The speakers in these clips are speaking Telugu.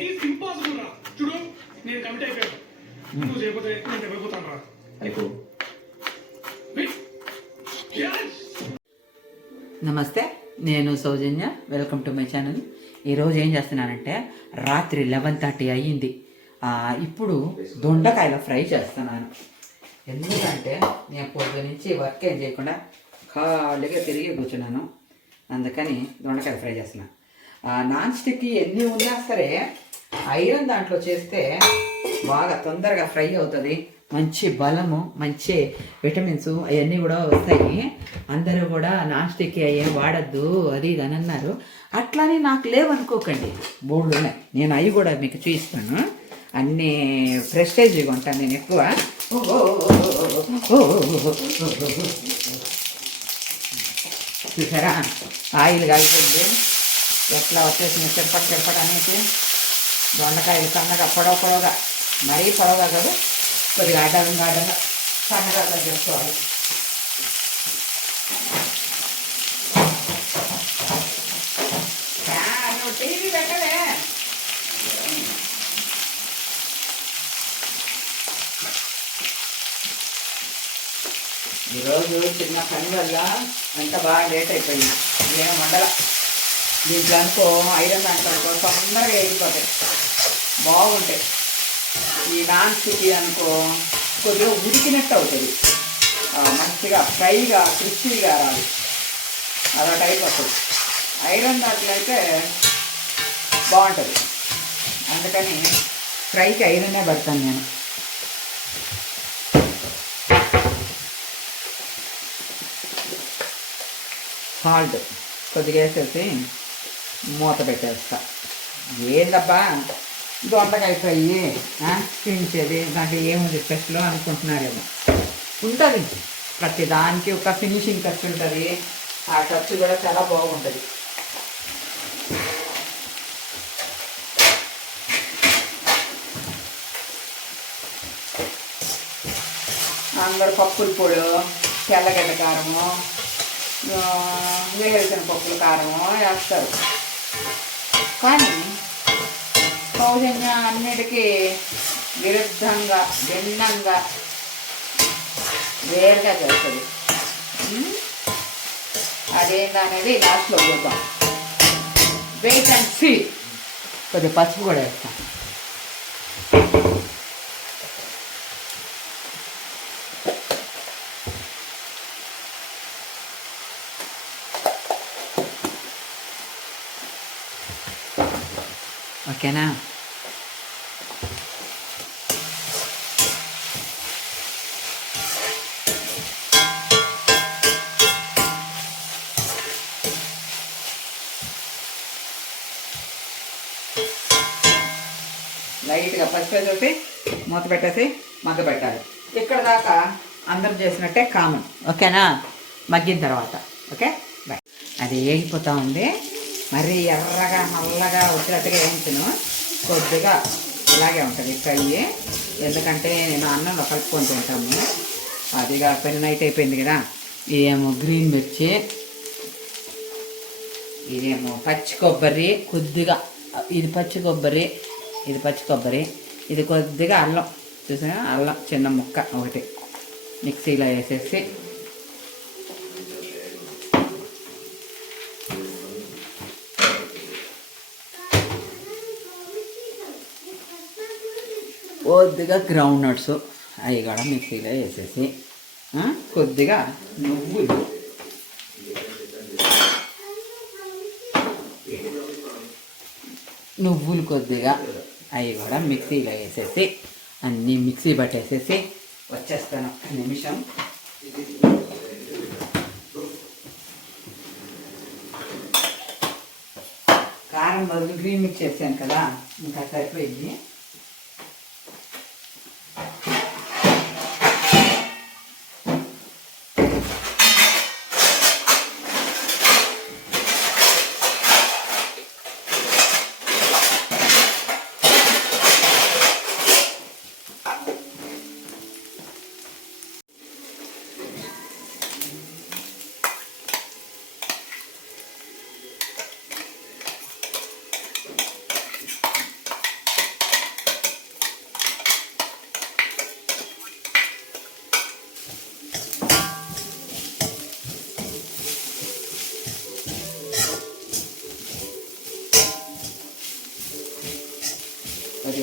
ఈజ్ ఇంపాసిబుల్ రా. చూడు నేను కమిట్ అయిపోయాను. నువ్వు చేయకపోతే నేను రా. అయిపో! నమస్తే నేను Soujanya. Welcome to my channel ఈరోజు ఏం చేస్తున్నానంటే రాత్రి లెవెన్ థర్టీ అయ్యింది. ఆ, ఇప్పుడు దొండకాయల ఫ్రై చేస్తున్నాను. ఎందుకంటే నేను పొద్దు నుంచి వర్క్ ఏం చేయకుండా ఖాళీగా తిరిగి కూర్చున్నాను. అందుకని దొండకాయ ఫ్రై చేస్తున్నాను ఆ, నాన్ స్టిక్ ఎన్ని ఉన్నా సరే ఐరన్ దాంట్లో చేస్తే బాగా తొందరగా ఫ్రై అవుతుంది. మంచి బలము మంచి విటమిన్స్ అవన్నీ కూడా వస్తాయి. అందరూ కూడా నాస్టిక్ అయ్యే వాడద్దు అది ఇది అని అన్నారు. అట్లానే నాకు లేవనుకోకండి. బోర్డు ఉన్నాయి నేను అవి కూడా మీకు చూపిస్తాను. అన్నీ ప్రెస్టేజ్గా ఉంటాను నేను ఎక్కువ. చూసారా? ఆయిల్ కలిపింది ఎట్లా వచ్చేసింది? చిరపట చిరపట అనేసి. దొండకాయలు సన్నగా పొడవ పొడవగా మరీ పొడవగా కాదు కొద్దిగా అడ్డం అడ్డంగా సన్నగా చేసుకోవాలి. టీవీ పెట్టలే. ఈరోజు చిన్న పని వల్ల అంత బాగా లేట్ అయిపోయింది. ఏం వండల? దీంట్లో అనుకో ఐరన్ దాంట్లో తొందరగా వెళ్ళిపోతాయి బాగుంటాయి ఈ నాన్ స్టిక్ అనుకో కొద్దిగా ఉడికినట్టు అవుతుంది. మంచిగా ఫ్రైగా క్రిస్పీగా రాదు. అలా టైప్ వస్తుంది. ఐరన్ దాంట్లో అయితే బాగుంటుంది. అందుకని ఫ్రైకి ఐరనే పెడతాను నేను. సాల్ట్ కొద్దిగా వేసేసి మూత పెట్టేస్తా. ఏందబ్బా? దొండకాయ ఫ్రై తినించేది దాంట్లో ఏముంది స్పెషల్ అనుకుంటున్నారేమో. ఉంటుంది. ప్రతి దానికి ఒక ఫినిషింగ్ ఖర్చు ఉంటుంది. ఆ ఖర్చు కూడా చాలా బాగుంటుంది. అందరు పప్పుల పొడి తెల్లగడ్డ కారము ఆ, వేరుశనగ పప్పుల కారము వేస్తారు. కానీ సౌజన్య అన్నిటికీ విరుద్ధంగా భిన్నంగా వేరుగా చేస్తుంది. ఉమ్? అదేందనేది లాస్ట్లో చూద్దాం. వెయిట్ అండ్ సీ కొద్దిగా పసుపు కూడా వేస్తాం. ఓకేనా? లైట్గా మూత పెట్టేసి మగ్గ పెట్టాలి. ఇక్కడ దాకా అందరు చేసినట్టే కామన్. ఓకేనా? మగ్గిన తర్వాత. ఓకే? బాయ్. అది వేగిపోతూ ఉంది. మరీ ఎర్రగా నల్లగా వచ్చినట్టుగా వేయించను కొద్దిగా ఇలాగే ఉంటుంది కయ్యి ఎందుకంటే నేను అన్నంలో కలుపుకొని తింటాము. అది కాకపోయినా నైట్ అయిపోయింది కదా. ఇదేమో గ్రీన్ మిర్చి. ఇదేమో పచ్చి కొబ్బరి. కొద్దిగా ఇది పచ్చి కొబ్బరి ఇది పచ్చి కొబ్బరి. ఇది కొద్దిగా అల్లం చూసా అల్లం చిన్న ముక్క ఒకటి. మిక్సీలో వేసేసి. కొద్దిగా గ్రౌండ్ నట్స్ అవి కూడా మిక్సీలో వేసేసి. కొద్దిగా నువ్వులు. నువ్వులు కొద్దిగా. అవి కూడా మిక్సీలో వేసేసి అన్నీ మిక్సీ పట్టేసేసి వచ్చేస్తాను. ఒక్క నిమిషం. కారం బదులు గ్రీన్ మిక్స్ చేశాను కదా ఇంకా సరిపోయింది.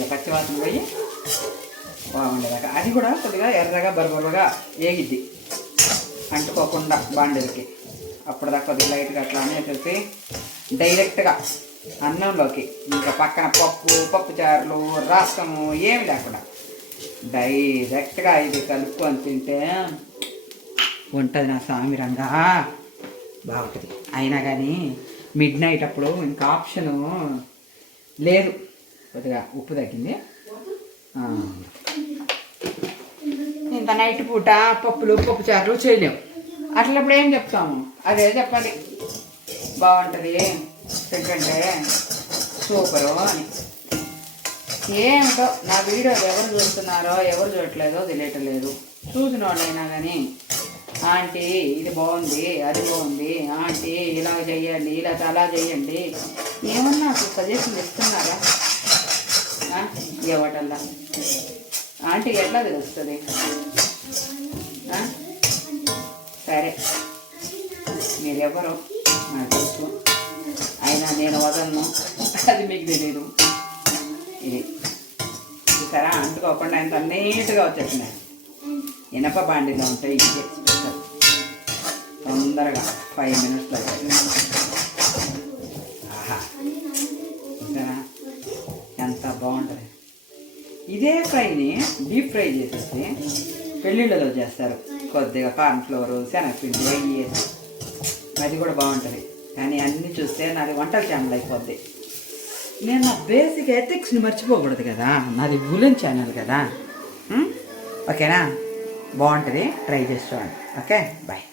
కొద్దిగా పచ్చివాసన పోయి బాగుండేదాకా అది కూడా కొద్దిగా ఎర్రగా బరబరగా ఏగిద్ది అంటుకోకుండా బాండెలకి. అప్పుడు దాకా కొద్దిగా లైట్గా అట్లానే కలిపి డైరెక్ట్గా అన్నంలోకి ఇంకా పక్కన పప్పు పప్పు చారులు రసము ఏమి లేకుండా డైరెక్ట్గా ఇది కలుపుకొని తింటే ఉంటుంది నా స్వామి రంగా. బాగుంటుంది. అయినా కానీ మిడ్ నైట్ అప్పుడు ఇంకా ఆప్షను లేదు. కొద్దిగా ఉప్పు తగ్గింది. ఇంత నైట్ పూట పప్పులు పప్పు చారులు చేయలేము అట్లప్పుడు ఏం చెప్తాము? అదే చెప్పాలి. బాగుంటుంది ఎందుకంటే సూపరు అని. ఏమిటో నా వీడియోలు ఎవరు చూస్తున్నారో ఎవరు చూడట్లేదో తెలియట్లేదు. చూసిన వాళ్ళైనా కానీ ఆంటీ ఇది బాగుంది అది బాగుంది ఆంటీ ఇలా చేయండి ఇలా అలా చేయండి. ఏమన్నా సజెషన్ ఇస్తున్నారా? ఆ? ఇవ్వటల్లా ఆంటీ ఎట్లా తెలుస్తుంది? సరే. మీరెవరు నాకు తెలుసు. అయినా నేను వదలను. అది మీకు తెలియదు ఇది. చూసారా? అంటుకోకుండా ఎంత నీట్గా వచ్చేసినాయి ఇనప బాండీలో ఉంటాయి ఇదే తొందరగా. ఫైవ్ మినిట్స్లో ఇదే ఫ్రైని డీప్ ఫ్రై చేసేసి పెళ్ళిళ్ళలో చేస్తారు. కొద్దిగా కార్న్ఫ్లవర్ శనగపిండి అవి అది కూడా బాగుంటుంది. కానీ అన్నీ చూస్తే నాది వంటల ఛానల్ అయిపోద్ది. నేను నా బేసిక్ ఎథిక్స్ని మర్చిపోకూడదు కదా. నాది ఉలెన్ ఛానల్ కదా. ఓకేనా? బాగుంటుంది. ట్రై చేసి చూడండి. ఓకే? బాయ్